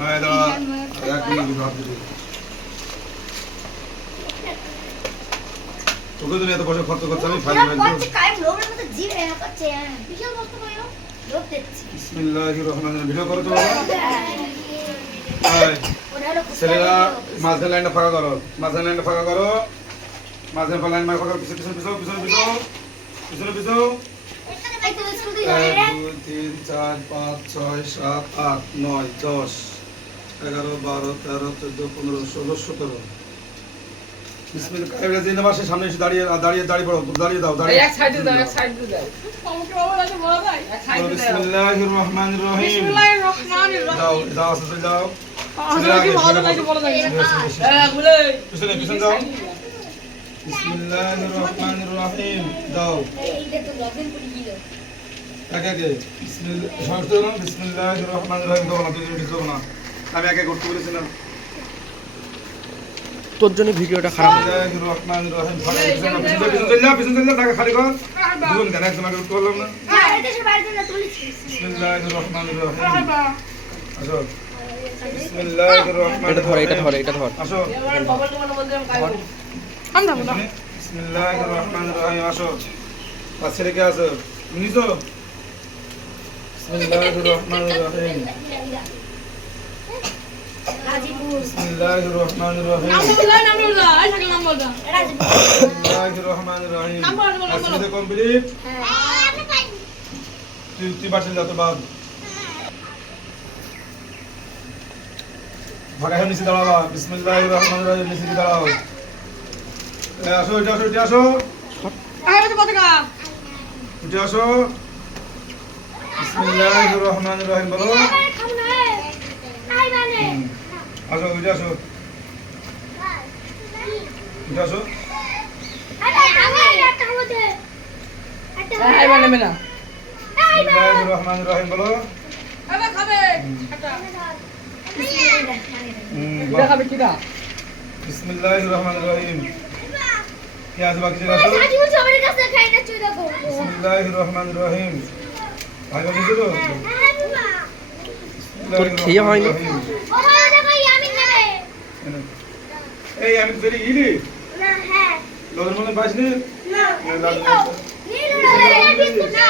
হ্যাঁ দাঁড়া, এক মিনিট ভাব দিবি। তোকে তো এত পয়সা খরচ করতে আমি ফাইল রাখবো। বিসমিল্লাহির রহমানির রহিম। ভিডিও করো তো বাবা। হ্যাঁ ছেলেরা মাঝখানে লাইনটা ফাঁকা করো, মাঝখানে লাইনটা ফাঁকা করো, মাঝখানে লাইন ফাঁকা করো, পিছনে পিছনে পিছনে পিছনে পিছনে পিছনে 1 2 3 4 5 6 7 8 9 10 11 12 13 14 15 16 17 বিসমিল্লাহ কাইরা জিন্দা মাসে সামনে এসে দাঁড়িয়ে পড়ো, দাঁড়িয়ে দাও, দাঁড়িয়ে এক সাইডে দাও, এক সাইডে দাও। আমাকে বাবা লাগে বলা যায়, এক সাইডে দাও। বিসমিল্লাহির রহমানির রহিম। বিসমিল্লাহির রহমানির রহিম। দাও দাও আসলে দাও। আমাকে ভালো লাগে বলা যায়। হ্যাঁ বলে পিছনে পিছনে দাও। বিসমিল্লাহির রহমানির রহিম। দাও এইটা তো লগইন করে দিল। একে একে বিসমিল্লাহ শর্ত নাও। বিসমিল্লাহির রহমানির রহিম। দাও না, তুমি দাও না, আমি একে করতে বলেছিলাম। তোর জন্য ভিডিওটা খারাপ হয়ে বিসমিল্লাহির রহমানির রহিম। পিছনে চল টাকা খালি কর। দুজন কেন একজন আগে করতে পারলাম না। হ্যাঁ এটা সে বাইরে না তুলেছি। বিসমিল্লাহির রহমানির রহিম। আসো বিসমিল্লাহির রহমানির এটা ধর, রহিম। এটা ধর, এটা ধর। আসো আমার বাবার কথা বললাম কাই। বিসমিল্লাহির রহমানির রহিম। আসো পাশে রেখে আসো নিছো। বিসমিল্লাহির রহমানির রহিম। গাজীপুর বিসমিল্লাহির রহমানির রহিম। নাম বল, নাম বল, আই থাকলে নাম বল। রাজীপুর। বিসমিল্লাহির রহমানির রহিম। আসলে কমপ্লিট। হ্যাঁ তুই পারছিস যত বাদ ভাগা হয়ে নিচে দাঁড়াবা। বিসমিল্লাহির রহমানির রহিম। নিচে দাঁড়াও। আসো এটা আসো এটা আসো আই বলে কত কা। উঠে আসো। বিসমিল্লাহির রহমানির রহিম বলো। খাবো না আই মানে আসো উঠে আসো উঠে আসো। আরে খাবো একটা খাবো দে একটা আই মানে মেনা। বিসমিল্লাহির রহমানির রহিম বলো। আবে খাবে একটা। বাহ। এটা খাবে কিরা? বিসমিল্লাহির রহমানির রহিম। কি আছে বাকি জায়গা আসো। গাজীপুর সবার কাছে খাই না চুই দেখো বিসমিল্লাহির রহমানির রহিম। ভালো কিছু তো হ্যাঁ বাবা তোর খেয়ে হয়নি? ও ভালো দেখো ইয়ামিন নেবে এই আমি তো ফেরি গিলি না হ্যাঁ লোকের মনে পাইস নি না নীল নীল বিস্কুট না